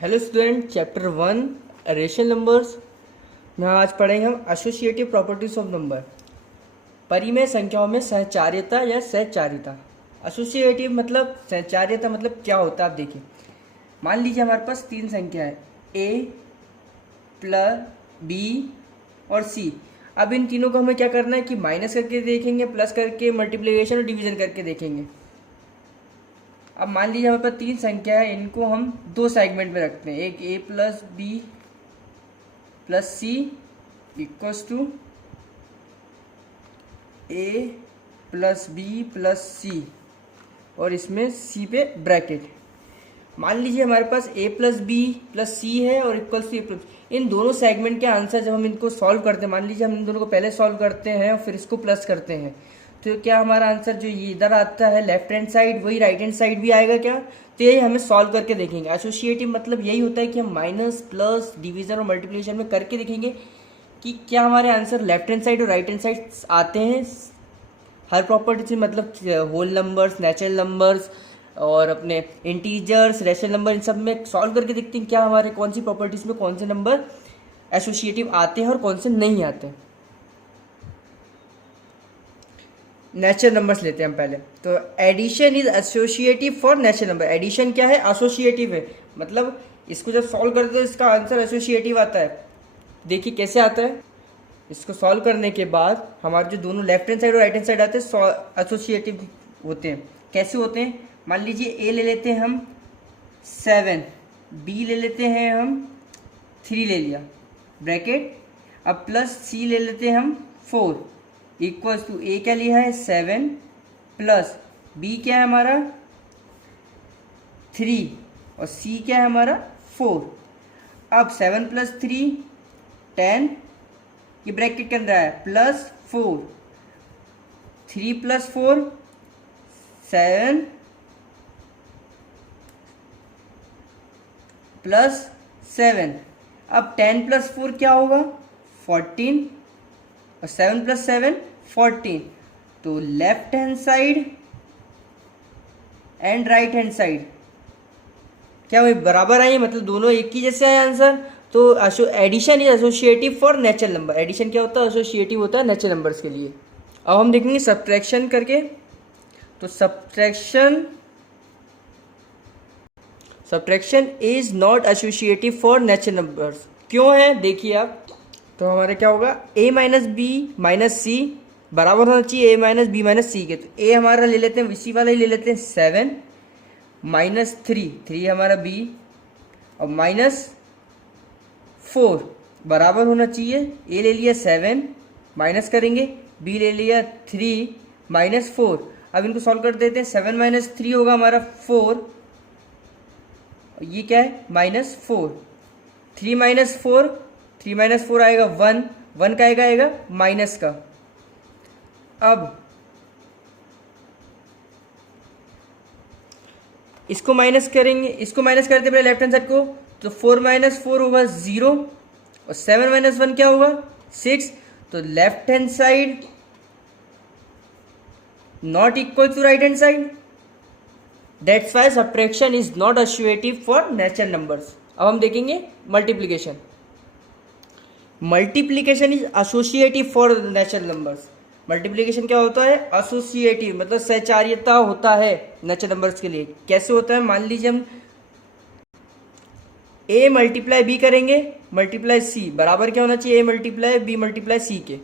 Hello student, chapter 1 rational numbers में आज पढ़ेंगे हम एसोसिएटिव प्रॉपर्टीज ऑफ नंबर। परिमेय संख्याओं में सहचार्यता या सहचारिता। एसोसिएटिव मतलब सहचार्यता मतलब क्या होता है आप देखिए। मान लीजिए हमारे पास तीन संख्या है ए प्लस बी और सी। अब इन तीनों को हमें क्या करना है कि माइनस करके देखेंगे, प्लस करके, मल्टीप्लिकेशन और डिवीजन करके देखेंगे। अब मान लीजिए हमारे पास तीन संख्या है, इनको हम दो सेगमेंट में रखते हैं। एक A plus B plus C equals to A plus B plus C और इसमें सी पे ब्रैकेट। मान लीजिए हमारे पास A plus B plus C है और इक्वल्स टू ए प्लस। इन दोनों सेगमेंट के आंसर जब हम इनको सॉल्व करते हैं, मान लीजिए हम इन दोनों को पहले सॉल्व करते हैं और फिर इसको प्लस करते हैं, तो क्या हमारा आंसर जो ये इधर आता है लेफ्ट हैंड साइड, वही राइट हैंड साइड भी आएगा क्या? तो यही हमें सॉल्व करके देखेंगे। एसोसिएटिव मतलब यही होता है कि हम माइनस, प्लस, डिवीजन और मल्टीप्लिकेशन में करके देखेंगे कि क्या हमारे आंसर लेफ्ट हैंड साइड और राइट हैंड साइड आते हैं। हर प्रॉपर्टी से मतलब होल नंबर्स, नेचुरल नंबर्स और अपने इंटीजर्स, रेशनल नंबर, इन सब में सॉल्व करके देखते हैं क्या हमारे कौन सी प्रॉपर्टीज में कौन से नंबर एसोसिएटिव आते हैं और कौन से नहीं आते हैं। नेचुरल नंबर्स लेते हैं हम पहले। तो addition is associative for natural number. Addition क्या है? एसोसिएटिव है, मतलब इसको जब सॉल्व करते हैं तो इसका आंसर एसोसिएटिव आता है। देखिए कैसे आता है। इसको सॉल्व करने के बाद हमारे जो दोनों लेफ्ट हैंड साइड और राइट हैंड साइड आते हैं एसोसिएटिव होते हैं। कैसे होते हैं? मान लीजिए ए ले लेते हैं हम 7, बी ले लेते हैं हम 3 ले लिया ब्रैकेट, अब प्लस सी ले लेते हैं हम 4 इक्वल्स टू ए क्या लिया है 7 प्लस बी क्या है हमारा 3 और सी क्या है हमारा 4। अब 7 प्लस 3 10, ये ब्रैकेट के अंदर है, प्लस 4, 3 प्लस 4 7 प्लस 7। अब 10 प्लस 4 क्या होगा 14 और 7 प्लस 7 14। तो left hand side and right hand side क्या वही बराबर आई, मतलब दोनों एक ही जैसे आए आंसर। तो addition is associative for natural number. Addition क्या होता है? एसोसिएटिव होता है नेचुरल नंबर्स के लिए। अब हम देखेंगे सब्ट्रैक्शन करके। तो subtraction is not associative for natural numbers. क्यों है देखिए आप। तो हमारे क्या होगा a माइनस बी माइनस सी बराबर होना चाहिए a माइनस बी माइनस सी के। तो a हमारा ले लेते हैं, इसी वाला ही ले लेते हैं 7 माइनस 3 हमारा b और माइनस 4 बराबर होना चाहिए a ले लिया 7 माइनस करेंगे, b ले लिया 3 माइनस 4। अब इनको सॉल्व कर देते हैं। 7 माइनस 3 होगा हमारा 4 और ये क्या है माइनस 4। 3 माइनस 4, 3 माइनस 4 आएगा 1 का आएगा माइनस का। अब इसको माइनस करेंगे, इसको माइनस करते पहले लेफ्ट हैंड साइड को। तो 4 माइनस 4 होगा 0 और 7 माइनस 1 क्या होगा 6। तो left hand side not equal to right hand side. That's why subtraction is not associative for natural numbers. अब हम देखेंगे multiplication. Multiplication is associative for natural numbers. Multiplication क्या होता है? एसोसिएटिव, मतलब सहचार्यता होता है नेचुरल नंबर्स के लिए। कैसे होता है? मान लीजिए हम a मल्टीप्लाई बी करेंगे मल्टीप्लाई सी बराबर क्या होना चाहिए a multiply B multiply C के।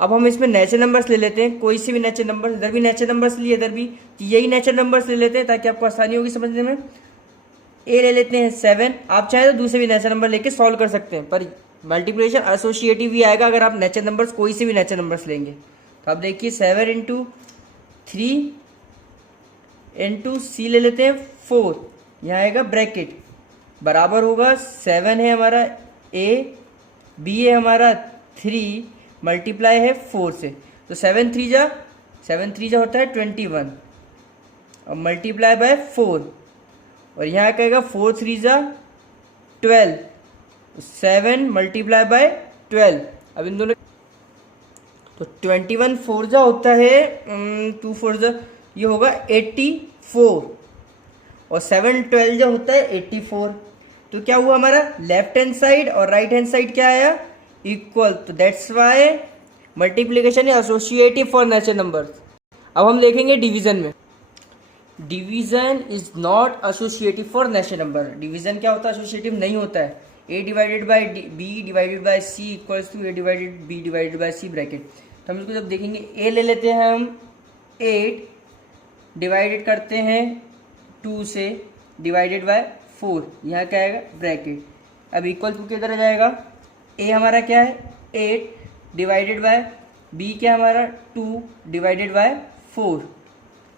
अब हम इसमें नेचुरल नंबर्स ले लेते हैं, कोई से भी नेचुरल नंबर, इधर भी नेचुरल नंबर्स लिए, इधर भी, तो यही नेचुरल नंबर्स ले लेते हैं ताकि आपको आसानी होगी समझने में। a ले लेते हैं 7, आप चाहे तो दूसरे भी नेचुरल नंबर लेके सॉल्व कर सकते हैं, पर मल्टीप्लिकेशन एसोसिएटिव ही आएगा अगर आप नेचुरल नंबर्स कोई से भी नेचुरल नंबर्स लेंगे। तो आप देखिए 7 इंटू 3 इंटू सी ले लेते हैं 4, यहाँ आएगा ब्रैकेट बराबर होगा 7 है हमारा a, b है हमारा 3 मल्टीप्लाई है 4 से। तो 7 3 जा होता है 21 और मल्टीप्लाई बाय 4 और यहाँ कहेगा 4 3 जा 12, 7 मल्टीप्लाई बाय 12। अब इन दोनों तो 21 4 जा होता है 2 4 जा ये होगा 84 और 7 12 जो होता है 84। तो क्या हुआ हमारा लेफ्ट हैंड साइड और राइट हैंड साइड क्या आया इक्वल, तो that's why multiplication is associative for natural numbers. अब हम देखेंगे डिवीजन में, division is not associative for natural number. Division क्या होता है, एसोसिएटिव नहीं होता है। a divided by B divided by C equals to a divided B divided by C bracket. तो हम इसको जब देखेंगे a ले लेते हैं हम 8 डिवाइडेड करते हैं 2 से डिवाइडेड बाय 4, यहाँ क्या आएगा ब्रैकेट। अब इक्वल टू किधर आ जाएगा, a हमारा क्या है 8 डिवाइडेड बाय b क्या हमारा 2 डिवाइडेड बाय 4,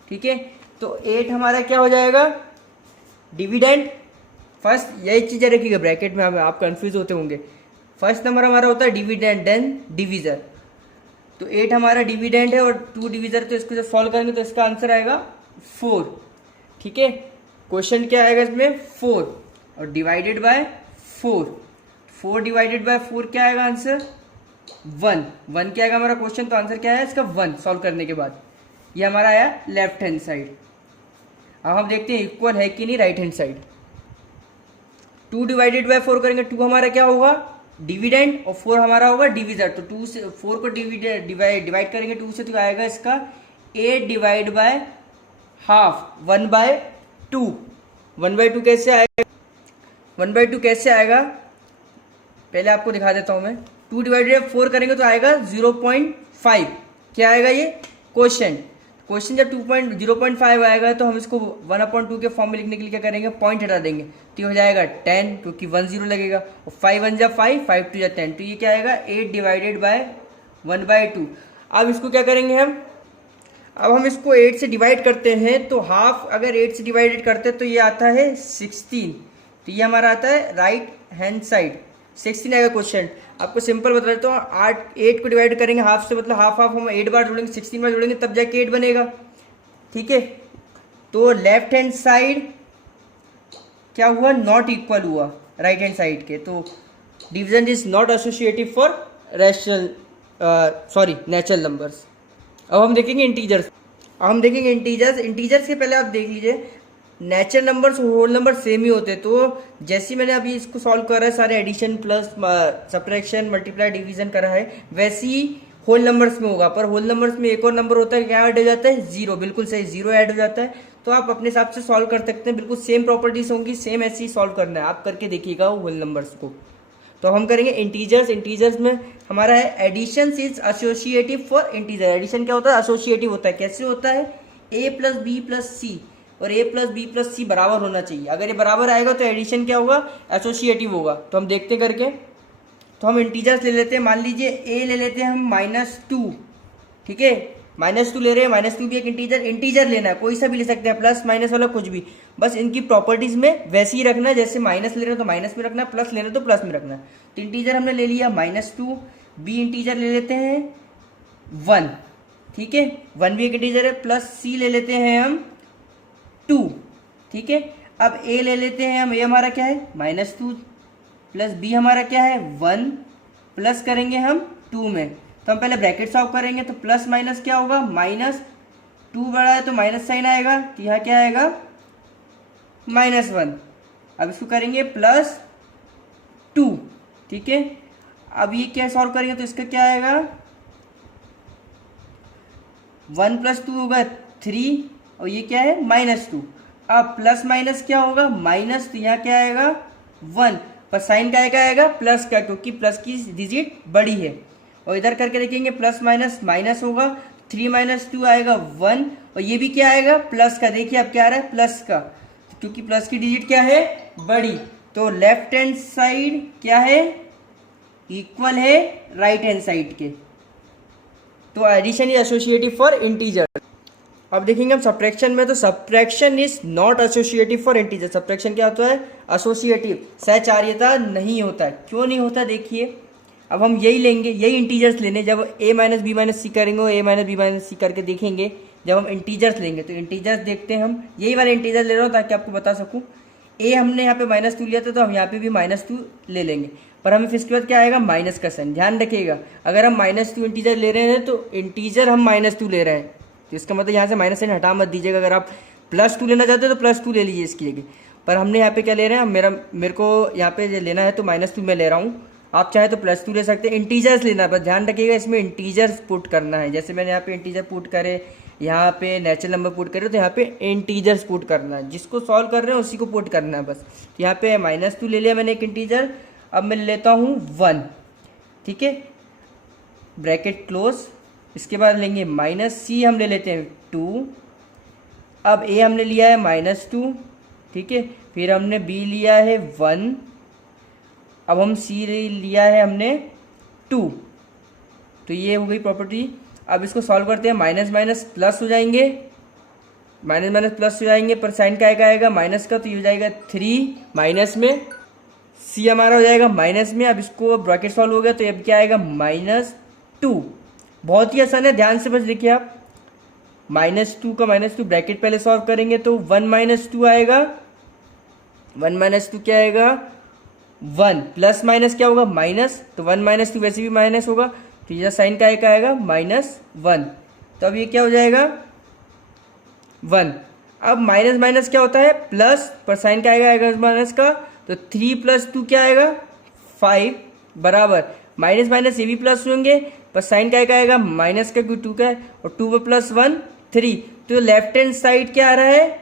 ठीक है। तो 8 हमारा क्या हो जाएगा डिविडेंड, फर्स्ट यही चीज़ें रखिएगा ब्रैकेट में, आप कंफ्यूज होते होंगे। फर्स्ट नंबर हमारा होता है डिविडेंड देन डिविजर, तो 8 हमारा डिविडेंड है और 2 डिविजर, तो इसको जब सॉल्व करेंगे तो इसका आंसर आएगा 4, ठीक है। क्वेश्चन क्या आएगा इसमें 4 और डिवाइडेड बाय 4 डिवाइडेड बाय 4 क्या आएगा आंसर 1 क्या आएगा हमारा क्वेश्चन, तो आंसर क्या है इसका 1 सॉल्व करने के बाद। ये हमारा आया लेफ्ट हैंड साइड। अब हम देखते हैं इक्वल है कि नहीं right hand side. 2 divided by 4 करेंगे, 2 हमारा क्या होगा डिविडेंड और 4 हमारा होगा डिविजर, तो 2 से 4 को डिवाइड करेंगे 2 से, तो आएगा इसका 8 डिवाइड बाय हाफ 1/2। 1/2 कैसे आएगा, 1/2 कैसे आएगा पहले आपको दिखा देता हूं मैं। 2 डिवाइडेड बाय 4 करेंगे तो आएगा 0.5, क्या आएगा ये क्वेश्चन जब 0.5 आएगा तो हम इसको 1/2 के फॉर्म में लिखने के लिए क्या करेंगे पॉइंट हटा देंगे, तो ये हो जाएगा 10 क्योंकि 1 0 लगेगा, और 5 1 जा 5 5 2 जा 10, तो ये क्या आएगा 8 डिवाइडेड बाय 1/2। अब इसको क्या करेंगे अब हम इसको 8 से डिवाइड करते हैं, तो हाफ अगर 8 से डिवाइडेड करते हैं तो ये आता है 16, तो ये हमारा आता है राइट हैंड साइड 16 आएगा क्वेश्चन। आपको सिंपल बता देता हूँ, 8 को डिवाइड करेंगे हाफ से, मतलब हाफ हम 8 बार जोड़ेंगे 16 बार जोड़ेंगे तब जाके 8 बनेगा, ठीक है। तो लेफ्ट हैंड साइड क्या हुआ नॉट इक्वल हुआ राइट हैंड साइड के, तो division is not associative for natural numbers. अब हम देखेंगे इंटीजर्स। इंटीजर्स के पहले आप देख लीजिए नेचुरल नंबर्स और होल नंबर सेम ही होते हैं, तो जैसे मैंने अभी इसको सॉल्व करा है सारे addition plus subtraction multiply division करा है, वैसे ही होल नंबर्स में होगा। पर होल नंबर्स में एक और नंबर होता है, क्या ऐड हो जाता है 0, बिल्कुल सही 0 ऐड हो जाता है। तो आप अपने हिसाब से सॉल्व कर सकते हैं, बिल्कुल सेम प्रॉपर्टीज होंगी, सेम ऐसे ही सॉल्व करना है, आप करके देखिएगा होल नंबर्स को। तो हम करेंगे इंटीजर्स में हमारा है addition is associative for integer. Addition क्या होता है एसोसिएटिव होता है, कैसे होता है a plus B plus C और a प्लस बी प्लस सी बराबर होना चाहिए। अगर ये बराबर आएगा तो एडिशन क्या होगा एसोसिएटिव होगा। तो हम देखते करके, तो हम इंटीजर्स ले लेते हैं, मान लीजिए a ले लेते हैं हम -2, ठीक है -2 ले रहे हैं, -2 भी एक इंटीजर लेना है, कोई सा भी ले सकते हैं, प्लस माइनस वाला कुछ भी, बस इनकी प्रॉपर्टीज में वैसे ही रखना है, जैसे माइनस ले रहे हैं तो माइनस में रखना है, प्लस ले रहे हैं तो प्लस में रखना है। तो इंटीजर हमने ले लिया -2, b इंटीजर ले लेते हैं 1, ठीक है 1 भी एक इंटीजर है, प्लस c ले लेते हैं हम 2, ठीक है। अब a ले लेते हैं हम, a हमारा क्या है -2 प्लस b हमारा क्या है 1, प्लस करेंगे हम 2 में, तो हम पहले ब्रैकेट सॉल्व करेंगे, तो प्लस माइनस क्या होगा -2 बड़ा है तो माइनस साइन आएगा, तो यहाँ क्या आएगा -1। अब इसको करेंगे +2, ठीक है। अब ये क्या सॉल्व करेंगे तो इसका क्या आएगा 1 + 2 होगा 3 और ये क्या है -2। अब प्लस माइनस क्या होगा माइनस, तो यहाँ क्या आएगा 1, पर साइन का आएगा प्लस का, क्योंकि प्लस की डिजिट बड़ी है। और इधर करके देखेंगे प्लस माइनस माइनस होगा, 3 - 2 आएगा 1, और ये भी क्या आएगा प्लस का। देखिए अब क्या आ रहा है प्लस का, क्योंकि प्लस की डिजिट क्या है बड़ी। तो लेफ्ट हैंड साइड क्या है इक्वल है राइट हैंड साइड के। तो addition is associative for integer. अब देखेंगे हम सब्ट्रैक्शन में, तो subtraction is not associative for integer. Subtraction क्या होता है एसोसिएटिव, सहचार्यता नहीं होता है। क्यों नहीं होता देखिए, अब हम यही लेंगे, यही इंटीजर्स लेने, जब a - b - c करेंगे, a - b - c करके देखेंगे, जब हम इंटीजर्स लेंगे तो इंटीजर्स देखते हैं हम, यही वाले इंटीजर ले रहा हूँ ताकि आपको बता सकूँ। a हमने यहाँ पे -2 लिया था, तो हम यहाँ पे भी -2 ले लेंगे, पर हमें फिर इसके बाद क्या आएगा माइनस का साइन। ध्यान रखिएगा, अगर हम -2 इंटीजर ले रहे हैं तो इंटीजर हम -2 ले रहे हैं, तो इसका मतलब यहाँ से माइनस साइन हटा मत दीजिएगा। अगर आप +2 लेना चाहते हो तो +2 ले लीजिए इसकी जगह, पर हमने यहाँ पे क्या ले रहे हैं, मेरे को यहाँ पे लेना है तो -2 में ले रहा हूँ। आप चाहे तो +2 ले सकते हैं। इंटीजर्स लेना है, बस ध्यान रखिएगा इसमें इंटीजर्स पुट करना है। जैसे मैंने यहाँ पे इंटीजर पुट करे, यहाँ पे नेचुरल नंबर पुट करे, तो यहाँ पे इंटीजर्स पुट करना है। जिसको सॉल्व कर रहे हैं उसी को पुट करना है बस। तो यहाँ पे -2 ले लिया मैंने एक इंटीजर। अब मैं लेता हूँ 1, ठीक है, ब्रैकेट क्लोज। इसके बाद लेंगे -c, हम ले लेते हैं 2। अब a हमने लिया है -2, ठीक है, फिर हमने b लिया है 1, अब हम c लिया है हमने 2। तो ये हो गई प्रॉपर्टी। अब इसको सॉल्व करते हैं, माइनस माइनस प्लस हो जाएंगे, माइनस माइनस प्लस हो जाएंगे, पर साइन क्या आएगा माइनस का, तो ये हो जाएगा 3 माइनस में, c हमारा हो जाएगा माइनस में। अब इसको ब्रैकेट सॉल्व हो गया तो अब क्या आएगा -2। बहुत ही आसान है, ध्यान से बस देखिए आप। -2 का -2 ब्रैकेट पहले सॉल्व करेंगे तो 1 - 2 आएगा। 1 - 2 क्या आएगा 1, प्लस माइनस क्या होगा माइनस, तो 1 - 2 वैसे भी माइनस होगा, तो ये साइन का आएगा -1। तो अब ये क्या हो जाएगा 1। अब माइनस माइनस क्या होता है प्लस, पर साइन क्या आएगा माइनस का, तो 3 + 2 क्या आएगा 5 बराबर माइनस माइनस ये भी प्लस होंगे, पर साइन क्या आएगा माइनस का, क्योंकि 2 का है, और 2 + 1 3। तो लेफ्ट हैंड साइड क्या आ रहा है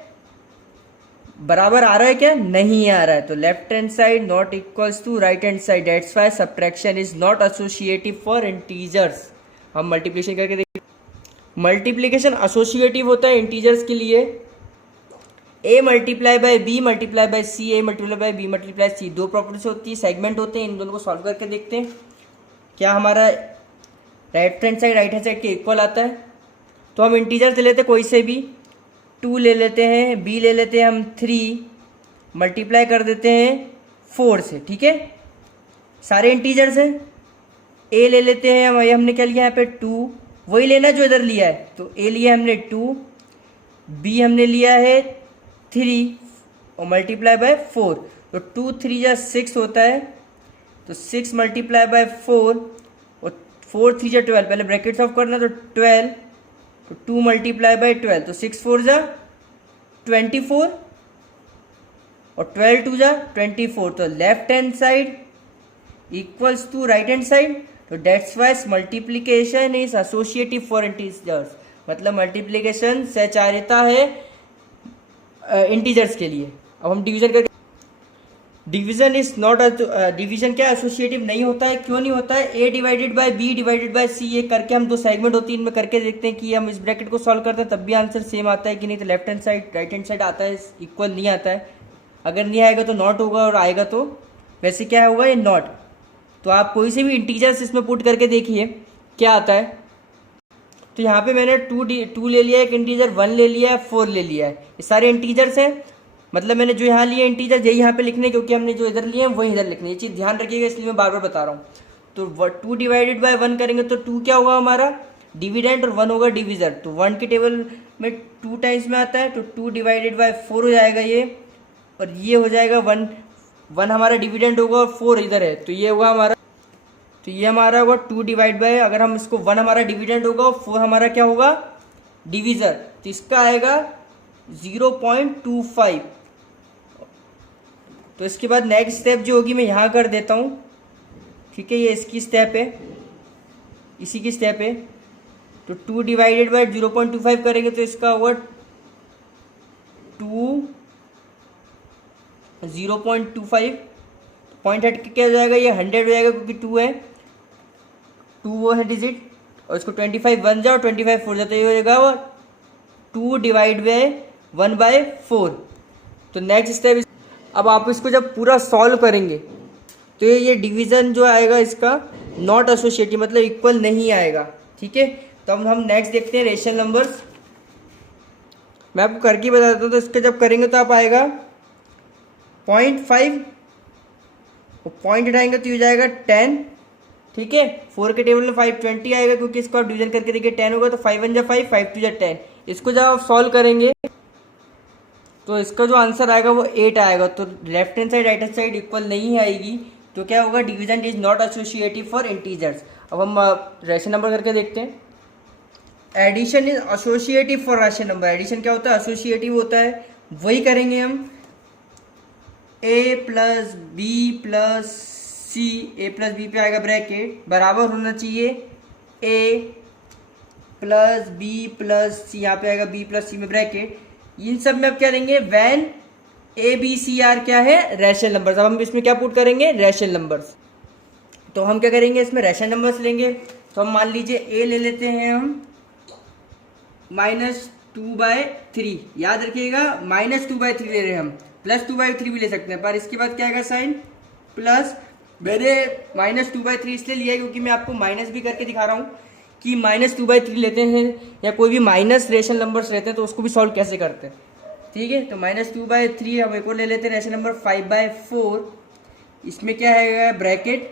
बराबर आ रहा है क्या, नहीं आ रहा है। तो left hand side not equals to right hand side, that's why subtraction is not associative for integers. हम मल्टीप्लिकेशन करके देखिए, मल्टीप्लिकेशन एसोसिएटिव होता है इंटीजर्स के लिए। a multiply by b multiply by c, a multiply by b multiply c, दो properties होती है, सेगमेंट होते हैं। इन दोनों को सॉल्व करके देखते हैं क्या हमारा राइट हैंड साइड के इक्वल आता है। तो हम इंटीजर्स ले लेते हैं कोई से भी, 2 ले लेते हैं, b ले लेते हैं हम 3, मल्टीप्लाई कर देते हैं 4 से, ठीक है, सारे इंटीजर्स हैं। a ले लेते हैं हम, हमने क्या लिया यहाँ पे 2, वही लेना जो इधर लिया है, तो a लिया हमने 2, b हमने लिया है 3 और मल्टीप्लाई बाय 4, तो 2 3 या 6 होता है, तो 6 मल्टीप्लाई बाय 4 और 4 3 या 12, पहले ब्रैकेट्स ऑफ करना, तो 12, तो 2 मल्टीप्लाई बाय 12, तो 6 4 जा 24 और 12 2 जा 24, तो left hand side equals to right hand side. तो that's why multiplication is associative for integers, मतलब मल्टीप्लीकेशन सहचार्यता है इंटीजर्स के लिए। अब हम डिवीजन करके, डिवीजन इज नॉट, डिवीजन क्या एसोसिएटिव नहीं होता है, क्यों नहीं होता है, a divided by b divided by c, ये करके हम दो सेगमेंट होती है इनमें करके देखते हैं कि हम इस ब्रैकेट को सॉल्व करते हैं तब भी आंसर सेम आता है कि नहीं। तो left hand side right hand side आता है, इक्वल नहीं आता है, अगर नहीं आएगा तो नॉट होगा और आएगा तो वैसे क्या होगा ये नॉट। तो आप कोई से भी इंटीजर्स इसमें पुट करके देखिए क्या आता है। तो यहाँ पे मैंने 2 ले लिया, एक इंटीजर 1 ले लिया है, 4 ले लिया है, ये सारे इंटीजर्स हैं। मतलब मैंने जो यहाँ लिए इंटीजर यही यहाँ पे लिखने, क्योंकि हमने जो इधर लिए हैं वही इधर लिखने, ये चीज़ ध्यान रखिएगा, इसलिए मैं बार बार बता रहा हूँ। तो 2 डिवाइडेड बाय 1 करेंगे तो 2 क्या होगा हमारा डिविडेंड और 1 होगा डिविजर। तो 1 के टेबल में 2 टाइम्स में आता है, तो 2 डिवाइडेड बाय 4 हो जाएगा ये, और ये हो जाएगा 1 हमारा डिविडेंड होगा और 4 इधर है, तो ये होगा हमारा, तो ये हमारा होगा 2 डिवाइड बाय, अगर हम इसको 1 हमारा डिविडेंड होगा और 4 हमारा क्या होगा डिविजर, तो इसका आएगा 0.25। तो इसके बाद नेक्स्ट स्टेप जो होगी मैं यहाँ कर देता हूँ, ठीक है, ये इसकी स्टेप है, इसी की स्टेप है। तो 2 डिवाइडेड बाय 0.25 करेंगे तो इसका होगा 0.25, पॉइंट हट के क्या हो जाएगा ये 100 हो जाएगा, क्योंकि 2 है, 2 वो है डिजिट, और इसको 25 1 जाओ 25 4 जाता है, ये हो जाएगा 2 डिवाइड बाय 1/4। तो नेक्स्ट स्टेप, अब आप इसको जब पूरा सॉल्व करेंगे तो ये डिवीजन जो आएगा इसका नॉट एसोसिएटिव, मतलब इक्वल नहीं आएगा, ठीक है। तो अब हम नेक्स्ट देखते हैं रेशनल नंबर्स, मैं आपको करके बता देता हूँ। तो इसका जब करेंगे तो आप आएगा 0.5, पॉइंट हटाएंगे तो ये जाएगा 10, ठीक है। 4 के टेबल में 5 20 आएगा, क्योंकि इसको आप डिवीजन करके देखिए 10 होगा, तो 5 1 जा 5 5 2 जा 10। इसको जब आप सॉल्व करेंगे तो इसका जो आंसर आएगा वो 8 आएगा। तो left hand side right hand side equal नहीं आएगी, तो क्या होगा division is not associative for integers. अब हम रैशनल नंबर करके देखते हैं। Addition is associative for rational number, addition क्या होता है एसोसिएटिव होता है, वही करेंगे हम। A plus B plus C, A plus B पे आएगा ब्रैकेट, बराबर होना चाहिए A plus B plus C, यहाँ पे आएगा बी प्लस सी में ब्रैकेट। इन सब में अब क्या देंगे, when A B C are क्या है, रैशनल नंबर्स। अब हम इसमें क्या पुट करेंगे, रैशनल नंबर्स। तो हम क्या करेंगे, इसमें रैशनल नंबर्स लेंगे। तो हम मान लीजिए ए ले लेते हैं हम -2/3, याद रखिएगा -2/3 ले रहे हैं हम, +2/3 भी ले सकते हैं, पर इसके बाद क्या आएगा साइन प्लस। मैंने -2/3 इसलिए लिया है क्योंकि मैं आपको माइनस भी करके दिखा रहा हूँ कि -2/3 लेते हैं या कोई भी माइनस रेशनल नंबर्स रहते हैं तो उसको भी सॉल्व कैसे करते हैं। ठीक है, तो -2/3 हम एक और ले लेते हैं रेशनल नंबर 5/4। इसमें क्या है ब्रैकेट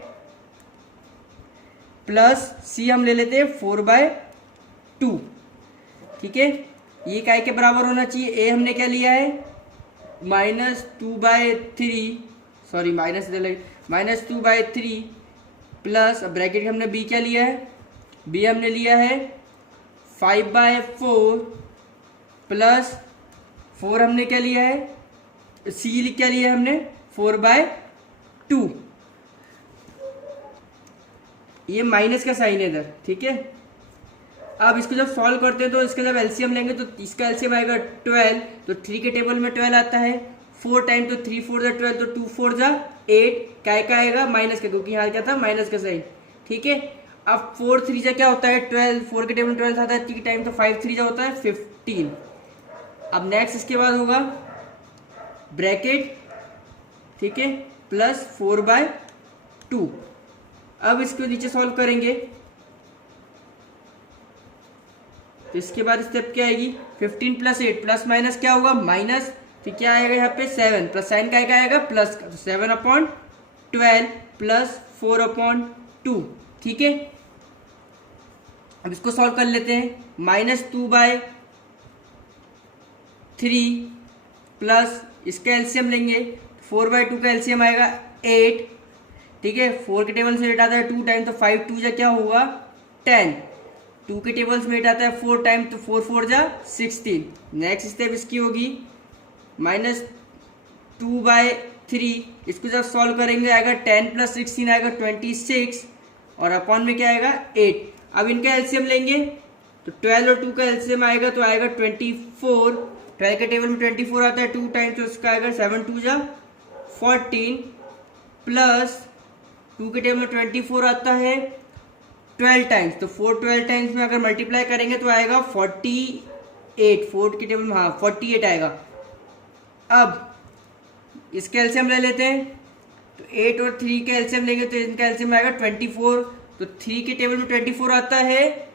प्लस सी हम ले लेते हैं 4/2। ठीक है, ये काय के बराबर होना चाहिए, ए हमने क्या लिया है -2/3, सॉरी -2/3 प्लस, अब ब्रैकेट हमने बी क्या लिया है, बी हमने लिया है 5/4 प्लस 4 हमने क्या लिया है, सी क्या लिया है हमने 4/2। ये माइनस का साइन है इधर। ठीक है, अब इसको जब सॉल्व करते हैं तो इसका जब एलसीएम लेंगे तो इसका एलसीएम आएगा 12, तो 3 के टेबल में 12 आता है, 4 टाइम तो 3 4 जा 12, तो 2 4 जा 8, काय का आएगा माइनस का, क्योंकि यहाँ क्या था माइनस का साइन। ठीक है, अब 4 3 जा क्या होता है 12, 4 के टेबल में 12 आता है, 3 टाइम तो 5 3 जा होता है 15। अब नेक्स्ट इसके बाद होगा ब्रैकेट, ठीक है, प्लस 4/2। अब इसको नीचे सॉल्व करेंगे तो इसके बाद स्टेप क्या आएगी, 15 + 8 प्लस माइनस क्या होगा माइनस, तो क्या आएगा यहाँ पे 7 प्लस साइन का आएगा प्लस का, तो 7/12 प्लस 4/2। ठीक है, अब इसको सॉल्व कर लेते हैं, -2/3 प्लस इसका एलसीएम लेंगे, 4/2 का एलसीएम आएगा 8। ठीक है, 4 के टेबल से 8 आता है 2 टाइम, तो 5 2 जा क्या होगा 10, 2 के टेबल्स में 8 आता है 4 टाइम, तो 4 4 जा 16। नेक्स्ट स्टेप इसकी होगी -2/3, इसको जब सॉल्व करेंगे आएगा 10 + 16 आएगा 26, और अपॉन में क्या आएगा 8। अब इनका एलसीएम लेंगे तो 12 और 2 का एलसीएम आएगा तो आएगा 24, 12 के टेबल में 24 आता है 2 टाइम, तो उसका आएगा 7 2 जा 14 प्लस 2 के टेबल में 24 आता है 12 टाइम्स, तो 4 12 टाइम्स में अगर मल्टीप्लाई करेंगे तो आएगा 48, 4 के टेबल में हाँ 48 आएगा। अब इसका एलसीएम ले लेते हैं, तो 8 और 3 का एलसीएम लेंगे तो इनका एलसीएम आएगा 24, तो 3 के टेबल में 24 आता है,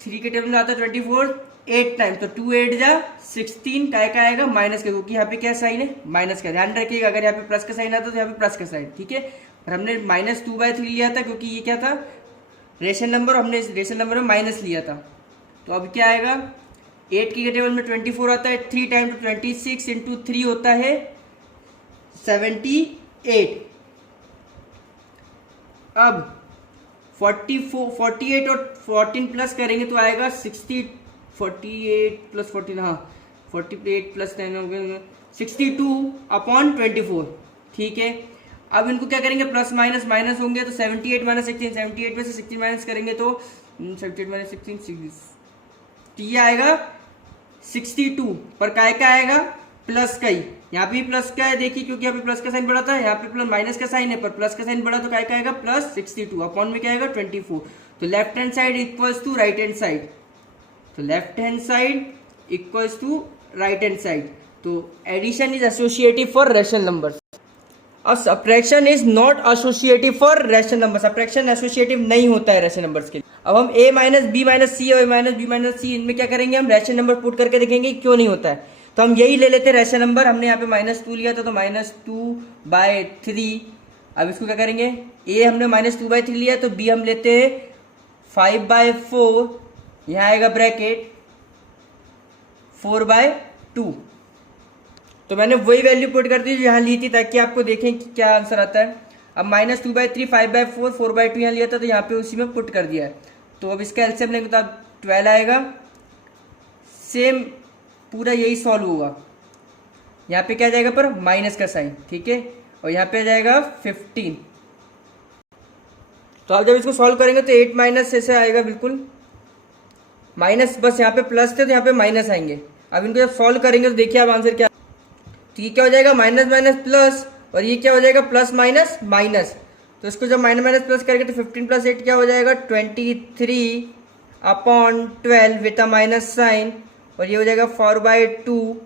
3 के टेबल में आता है 24 8 टाइम, तो 2 8 जा 16, काय का आएगा माइनस का, क्योंकि यहाँ पे क्या साइन है माइनस का। ध्यान रखिएगा अगर यहाँ पे प्लस का साइन आता है तो यहाँ पे प्लस का साइन। ठीक है, और हमने -2/3 लिया था क्योंकि ये क्या था रेशनल नंबर, हमने इस रेशनल नंबर में माइनस लिया था। तो अब क्या आएगा 8 के टेबल में 24 आता है, 3 टाइम तो 26 इंटू 3 होता है 78। अब 48 और 14 प्लस करेंगे तो आएगा 60, 48 + 14 हाँ 48 + 10 हो गया 62/24। ठीक है, अब इनको क्या करेंगे प्लस माइनस माइनस होंगे, तो 78 - 16, 78 में से 16 माइनस करेंगे तो 78 - 16 तो ये आएगा 62, पर काय का आएगा प्लस का ही, यहाँ पे प्लस का है देखिए, क्योंकि यहाँ पे प्लस का साइन बड़ा था, यहाँ पे प्लस माइनस का साइन है, पर प्लस का साइन बड़ा तो काय का आएगा +62 अपॉन में क्या आएगा 24। तो left hand side equals to right hand side, तो left hand side equals to right hand side. तो addition is associative for rational numbers और subtraction is not associative for rational number. Subtraction associative नहीं होता है rational numbers के लिए। अब हम a - b - c और a - b - c इनमें क्या करेंगे, हम रैशनल नंबर पुट करके देखेंगे क्यों नहीं होता है। तो हम यही ले लेते हैं रैशनल नंबर, हमने यहाँ पे -2 लिया था तो -2/3। अब इसको क्या करेंगे, a हमने -2/3 लिया तो b हम लेते हैं 5/4, यहाँ आएगा ब्रैकेट 4/2। तो मैंने वही वैल्यू पुट कर दी जो यहाँ ली थी ताकि आपको देखें कि क्या आंसर आता है। अब -2/3, 5/4, 4/2 यहाँ लिया था तो यहाँ पे उसी में पुट कर दिया है। तो अब इसका एलसीएम लेंगे तो अब 12 आएगा, सेम पूरा यही सॉल्व होगा। यहाँ पे क्या आ जाएगा पर माइनस का साइन, ठीक है, और यहाँ पे आ जाएगा 15। तो आप जब इसको सॉल्व करेंगे तो 8 माइनस ऐसे आएगा, बिल्कुल माइनस, बस यहाँ पे प्लस थे तो यहाँ पे माइनस आएंगे। अब इनको जब सॉल्व करेंगे तो देखिए आप आंसर क्या, तो ये क्या हो जाएगा माइनस माइनस प्लस, और ये क्या हो जाएगा प्लस माइनस माइनस। तो इसको जब माइनस माइनस प्लस करेंगे तो 15 प्लस 8 क्या हो जाएगा 23/12 विथ अ माइनस साइन, और ये हो जाएगा 4/2।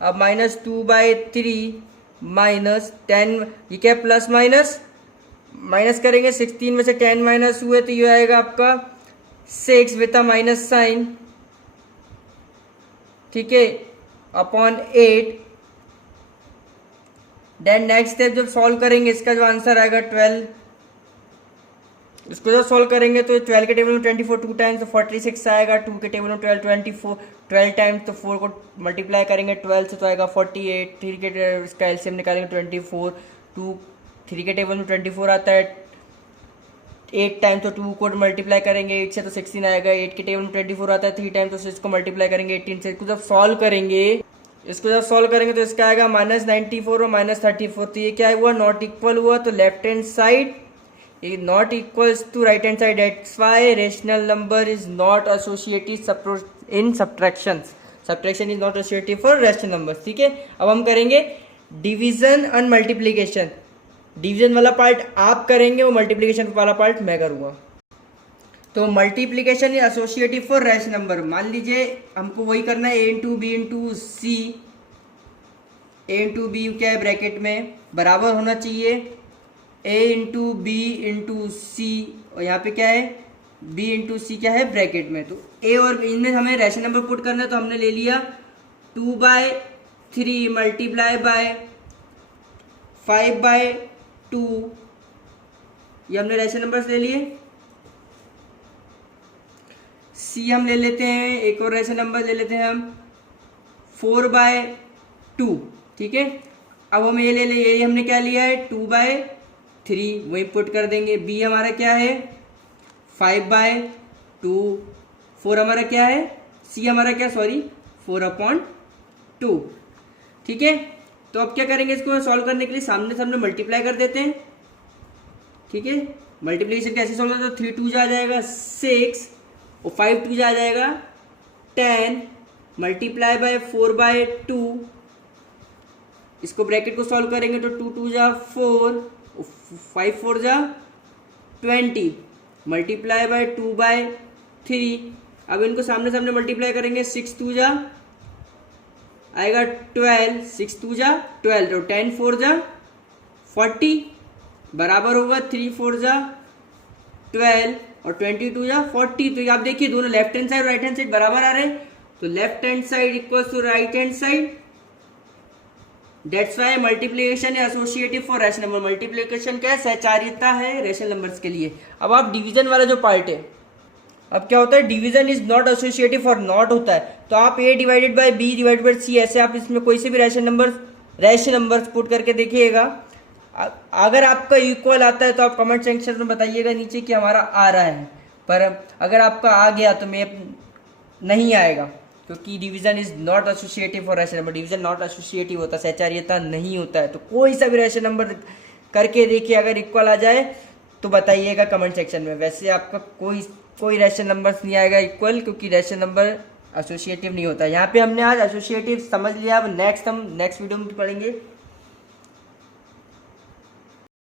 अब -2/3 माइनस 10, ये क्या है प्लस माइनस माइनस करेंगे, 16 में से 10 माइनस हुए तो ये आएगा आपका 6 विथ अ माइनस साइन, ठीक है, अपॉन 8। देन नेक्स्ट स्टेप जब सॉल्व करेंगे इसका जो आंसर आएगा 12, इसको जब सॉल्व करेंगे तो 12 के टेबल में 24 2 टाइम्स तो 46 आएगा, 2 के टेबल में 12 24 12 टाइम्स तो 4 को मल्टीप्लाई करेंगे 12 से तो आएगा 48, 3 के इसका एलसीएम निकालेंगे 24, 2 3 के टेबल में 24 आता है 8 टाइम्स तो 2 को मल्टीप्लाई करेंगे 8 से तो 16 आएगा, 8 के टेबल में 24 आता है 3 टाइम्स तो 6 को मल्टीप्लाई करेंगे 18 से। इसको जब सॉल्व करेंगे तो इसका आएगा -94 और -34, तो ये क्या हुआ नॉट इक्वल हुआ, तो left hand side not equals to right hand side, that's why rational number is not associative in subtraction is not associative for rational number, ठीक है। अब हम करेंगे डिवीजन एंड मल्टीप्लीकेशन, डिवीजन वाला पार्ट आप करेंगे और मल्टीप्लीकेशन वाला पार्ट मैं करूंगा। तो multiplication is associative for rational number, मान लीजिए हमको वही करना है a into B into C, a into B क्या है ब्रैकेट में बराबर होना चाहिए a इंटू बी इंटू सी, और यहाँ पे क्या है b इंटू सी क्या है ब्रैकेट में। तो a और इनमें हमें रैशनल नंबर पुट करना है, तो हमने ले लिया 2/3 मल्टीप्लाई बाय 5/2, ये हमने रैशनल नंबर्स ले लिए। सी हम ले लेते हैं, एक और रैशनल नंबर ले लेते हैं हम 4/2, ठीक है। अब हम ये ले ले, ये हमने क्या लिया है 2/3, वही पुट कर देंगे। बी हमारा क्या है 5/2, 4 हमारा क्या है, सी हमारा क्या 4/2, ठीक है। तो अब क्या करेंगे, इसको सॉल्व करने के लिए सामने सामने मल्टीप्लाई कर देते हैं, ठीक है। मल्टीप्लिकेशन कैसे सॉल्व करते हैं, 3 2 जा जाएगा 6 और 5 2 जा जाएगा 10 मल्टीप्लाई बाय 4/2, इसको ब्रैकेट को सॉल्व करेंगे तो 2 2 जा 4, 5 4 जा 20 मल्टीप्लाई बाय 2/3। अब इनको सामने सामने मल्टीप्लाई करेंगे, 6 2 जा आएगा 12, 6 2 जा 12, तो 10 4 जा 40 बराबर होगा 3 4 जा 12 और 22 जा 40। तो आप देखिए दोनों लेफ्ट हैंड साइड और राइट हैंड साइड बराबर आ रहे हैं, तो left hand side equals to right hand side, that's why multiplication है associative for rational number. Multiplication क्या है, सहचार्यता है रैशनल नंबर्स के लिए। अब आप डिवीजन वाला जो पार्ट है, अब क्या होता है division is not associative for not होता है, तो आप a divided by b divided by c ऐसे आप इसमें कोई से भी रैशनल नंबर्स पुट करके देखिएगा। अगर आपका इक्वल आता है तो आप कमेंट सेक्शन में बताइएगा नीचे कि हमारा आ रहा है, पर अगर आपका आ गया तो मैं नहीं आएगा, क्योंकि division is not associative for rational number. Division not associative होता है, सहचार्यता नहीं होता है। तो कोई सा भी रैशनल नंबर करके देखिए, अगर इक्वल आ जाए तो बताइएगा कमेंट सेक्शन में। वैसे आपका कोई रैशनल नंबर्स नहीं आएगा इक्वल, क्योंकि रैशनल नंबर एसोसिएटिव नहीं होता। यहाँ पे हमने आज एसोसिएटिव समझ लिया। अब नेक्स्ट वीडियो में पढ़ेंगे